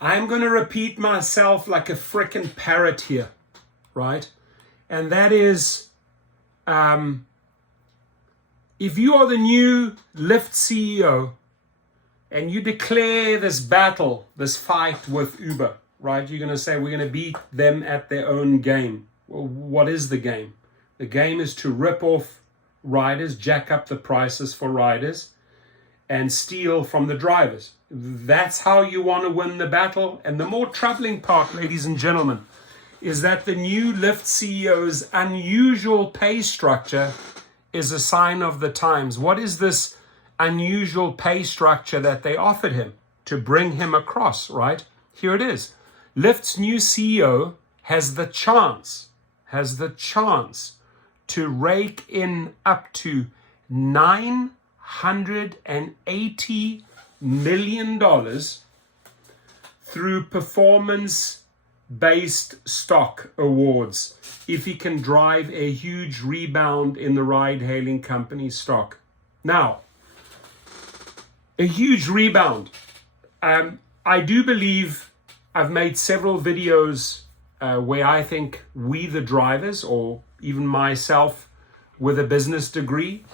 I'm going to repeat myself like a frickin' parrot here, right? And that is, if you are the new Lyft CEO and you declare this battle, this fight with Uber, right? You're going to say, we're going to beat them at their own game. Well, what is the game? The game is to rip off riders, jack up the prices for riders, and steal from the drivers. That's how you want to win the battle. And the more troubling part, ladies and gentlemen, is that the new Lyft CEO's unusual pay structure is a sign of the times. What is this unusual pay structure that they offered him to bring him across, right? Here it is. Lyft's new CEO has the chance to rake in up to $980 million through performance-based stock awards if he can drive a huge rebound in the ride-hailing company stock. Now, a huge rebound. I do believe I've made several videos where I think we, the drivers, or even myself with a business degree,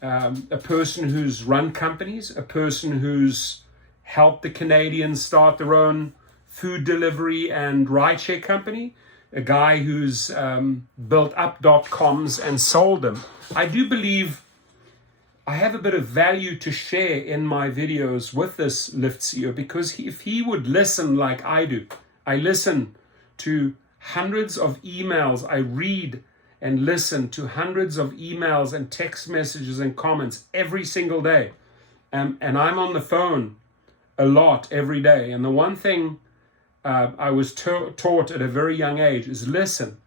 a person who's run companies, a person who's helped the Canadians start their own food delivery and rideshare company, a guy who's built up .coms and sold them. I do believe I have a bit of value to share in my videos with this Lyft CEO, because if he would listen like I do, I listen to hundreds of emails, I read and listen to hundreds of emails and text messages and comments every single day. And I'm on the phone a lot every day. And the one thing I was taught at a very young age is listen.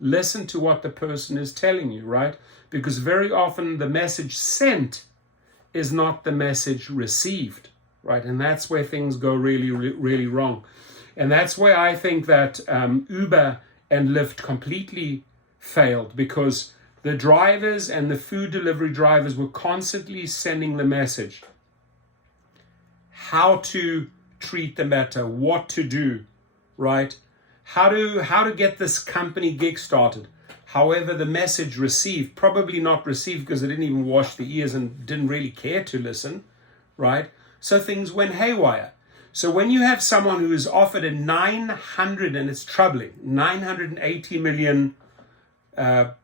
Listen to what the person is telling you, right? Because very often the message sent is not the message received, right? And that's where things go really, really wrong. And that's where I think that Uber and Lyft completely failed, because the drivers and the food delivery drivers were constantly sending the message how to treat the matter, what to do, right? How to get this company gig started. However, the message received, probably not received because they didn't even wash the ears and didn't really care to listen, right? So things went haywire. So when you have someone who is offered a and it's troubling, $980 million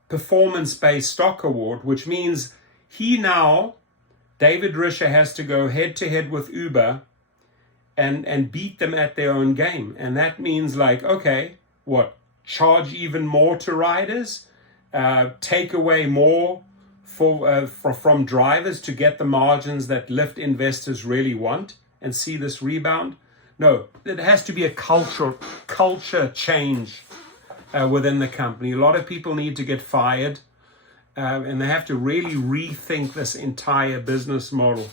performance-based stock award, which means David Risher has to go head-to-head with Uber and beat them at their own game. And that means charge even more to riders, take away more from drivers to get the margins that Lyft investors really want and see this rebound. No, it has to be a culture change within the company. A lot of people need to get fired, and they have to really rethink this entire business model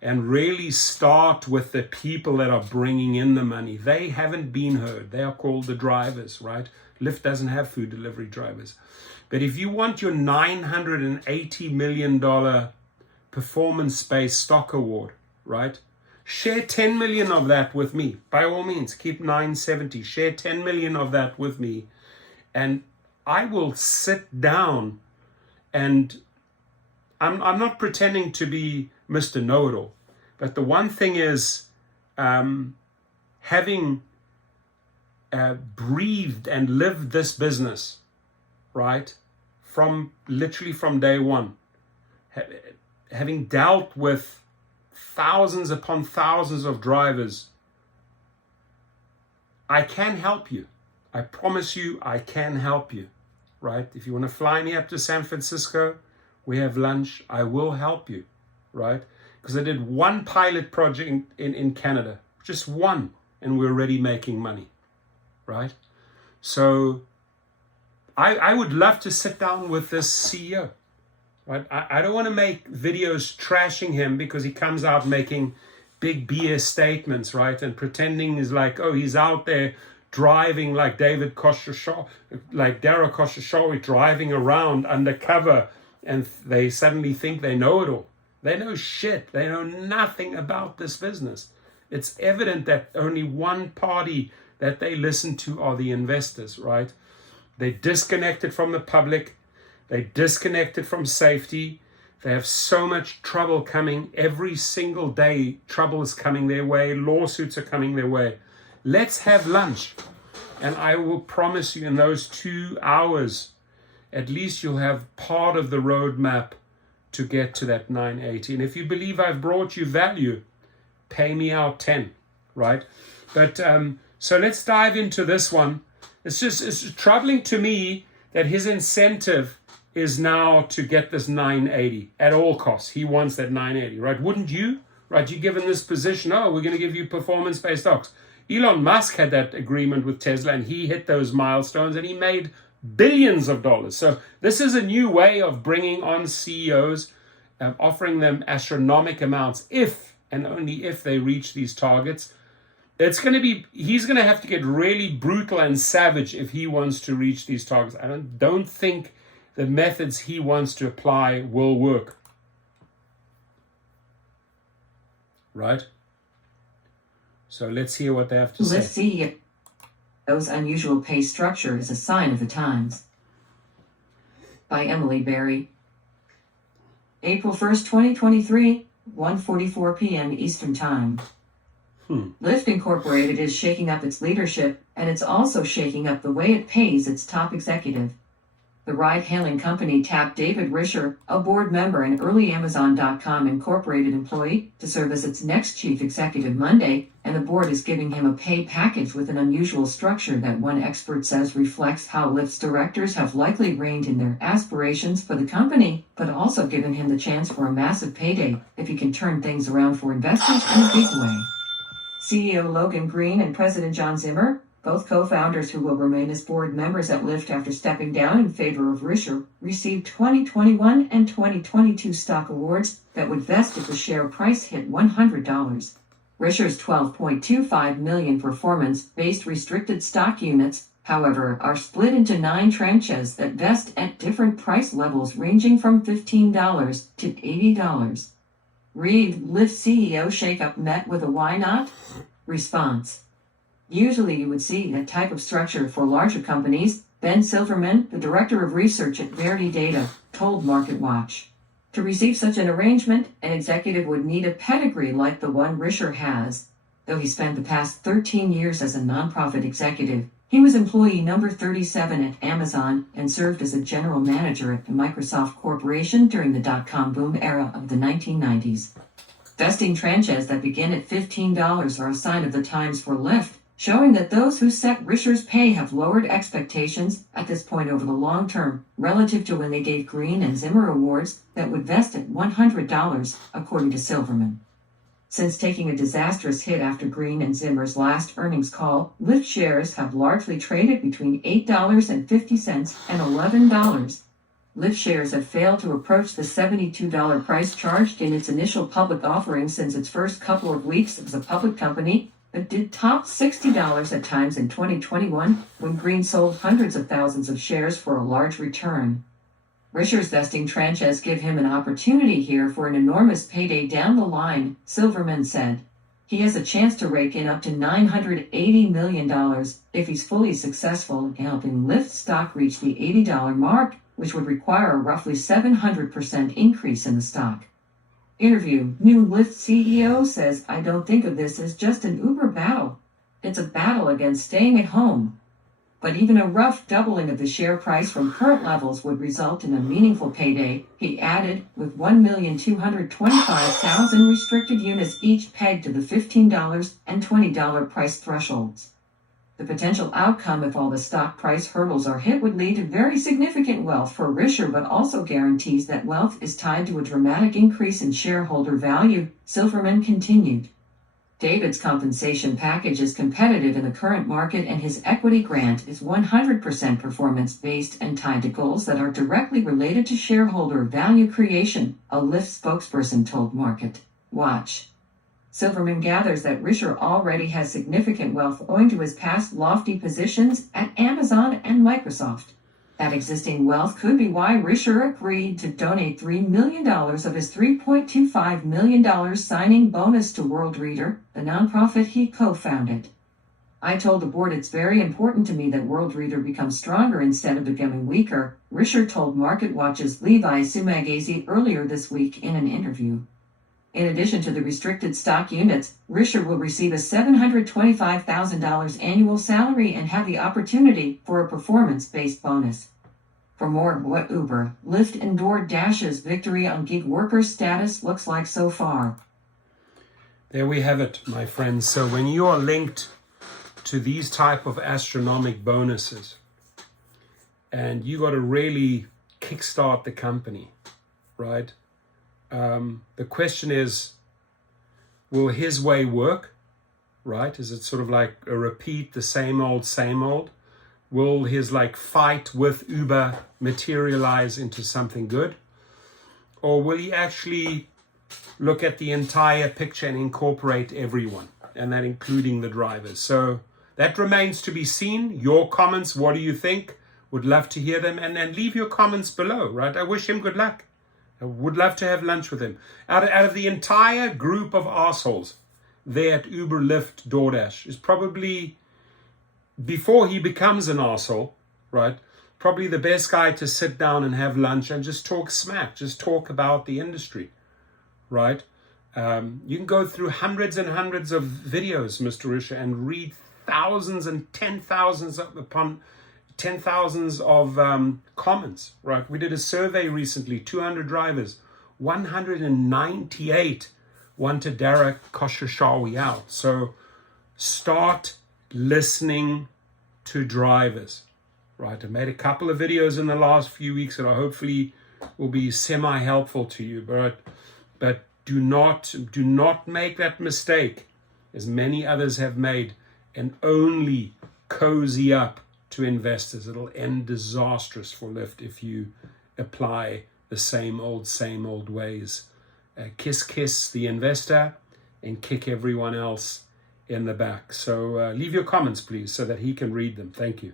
and really start with the people that are bringing in the money. They haven't been heard. They are called the drivers, right? Lyft doesn't have food delivery drivers. But if you want your $980 million performance-based stock award, right? Share 10 million of that with me. By all means, keep 970. Share 10 million of that with me. And I will sit down, and I'm not pretending to be Mr. Know-it-all. But the one thing is, having breathed and lived this business, right, literally from day one, having dealt with thousands upon thousands of drivers, I can help you. I promise you, I can help you, right? If you want to fly me up to San Francisco, we have lunch, I will help you, right? Because I did one pilot project in Canada, just one, and we're already making money, right? So I would love to sit down with this CEO, right? I don't want to make videos trashing him because he comes out making big BS statements, right? And pretending is like, oh, he's out there driving like Dara Khosrowshahi, driving around undercover, and they suddenly think they know it all. They know shit. They know nothing about this business. It's evident that only one party that they listen to are the investors, right? They're disconnected from the public. They're disconnected from safety. They have so much trouble coming every single day. Trouble is coming their way. Lawsuits are coming their way. Let's have lunch. And I will promise you in those 2 hours, at least you'll have part of the roadmap to get to that 980. And if you believe I've brought you value, pay me out 10, right? But so let's dive into this one. It's troubling to me that his incentive is now to get this 980 at all costs. He wants that 980, right? Wouldn't you? Right? You given this position, oh, we're going to give you performance-based stocks. Elon Musk had that agreement with Tesla, and he hit those milestones, and he made billions of dollars. So this is a new way of bringing on CEOs, offering them astronomical amounts if and only if they reach these targets. He's going to have to get really brutal and savage if he wants to reach these targets. I don't think the methods he wants to apply will work. Right? So let's hear what they have to say. Lyft CEO's unusual pay structure is a sign of the times. By Emily Berry. April 1st, 2023, 1:44 p.m. Eastern Time. Lyft Incorporated is shaking up its leadership, and it's also shaking up the way it pays its top executive. The ride-hailing company tapped David Risher, a board member and early Amazon.com Incorporated employee, to serve as its next chief executive Monday, and the board is giving him a pay package with an unusual structure that one expert says reflects how Lyft's directors have likely reined in their aspirations for the company, but also given him the chance for a massive payday if he can turn things around for investors in a big way. CEO Logan Green and President John Zimmer, both co-founders who will remain as board members at Lyft after stepping down in favor of Risher, received 2021 and 2022 stock awards that would vest if the share price hit $100. Risher's 12.25 million performance-based restricted stock units, however, are split into 9 tranches that vest at different price levels ranging from $15 to $80. Read, Lyft CEO shakeup met with a why not? Response. Usually you would see that type of structure for larger companies, Ben Silverman, the director of research at Verity Data, told MarketWatch. To receive such an arrangement, an executive would need a pedigree like the one Risher has. Though he spent the past 13 years as a nonprofit executive, he was employee number 37 at Amazon and served as a general manager at the Microsoft Corporation during the dot-com boom era of the 1990s. Vesting tranches that begin at $15 are a sign of the times for Lyft, showing that those who set Risher's pay have lowered expectations at this point over the long term relative to when they gave Green and Zimmer awards that would vest at $100, according to Silverman. Since taking a disastrous hit after Green and Zimmer's last earnings call, Lyft shares have largely traded between $8.50 and $11. Lyft shares have failed to approach the $72 price charged in its initial public offering since its first couple of weeks as a public company, but did top $60 at times in 2021 when Green sold hundreds of thousands of shares for a large return. Risher's vesting tranches give him an opportunity here for an enormous payday down the line, Silverman said. He has a chance to rake in up to $980 million if he's fully successful in helping Lyft stock reach the $80 mark, which would require a roughly 700% increase in the stock. Interview. New Lyft CEO says, I don't think of this as just an Uber battle. It's a battle against staying at home. But even a rough doubling of the share price from current levels would result in a meaningful payday, he added, with 1,225,000 restricted units each pegged to the $15 and $20 price thresholds. The potential outcome if all the stock price hurdles are hit would lead to very significant wealth for Risher, but also guarantees that wealth is tied to a dramatic increase in shareholder value, Silverman continued. David's compensation package is competitive in the current market, and his equity grant is 100% performance-based and tied to goals that are directly related to shareholder value creation, a Lyft spokesperson told MarketWatch. Silverman gathers that Risher already has significant wealth owing to his past lofty positions at Amazon and Microsoft. That existing wealth could be why Rideshare agreed to donate $3 million of his $3.25 million signing bonus to World Reader, the nonprofit he co-founded. I told the board it's very important to me that World Reader becomes stronger instead of becoming weaker, Rideshare told MarketWatch's Levi Sumagazi earlier this week in an interview. In addition to the restricted stock units, Rideshare will receive a $725,000 annual salary and have the opportunity for a performance-based bonus. For more on what Uber, Lyft, and DoorDash's victory on gig worker status looks like so far. There we have it, my friends. So when you are linked to these type of astronomical bonuses, and you got to really kickstart the company, right? The question is, will his way work, right? Is it sort of like a repeat, the same old, same old? Will his fight with Uber materialize into something good? Or will he actually look at the entire picture and incorporate everyone, and that including the drivers? So that remains to be seen. Your comments, what do you think? Would love to hear them, and then leave your comments below, right? I wish him good luck. I would love to have lunch with him. Out of the entire group of assholes there at Uber, Lyft, DoorDash, is probably, before he becomes an asshole, right, probably the best guy to sit down and have lunch and just talk smack, just talk about the industry, right? You can go through hundreds and hundreds of videos, Mr. Rideshare, and read thousands and 10,000s upon 10,000s of comments, right? We did a survey recently, 200 drivers, 198 wanted Derek Khosrowshahi out. So start listening to drivers, right? I made a couple of videos in the last few weeks that hopefully will be semi-helpful to you, but do not make that mistake, as many others have made, and only cozy up to investors. It'll end disastrous for Lyft if you apply the same old ways. Kiss the investor and kick everyone else in the back. So leave your comments, please, so that he can read them. Thank you.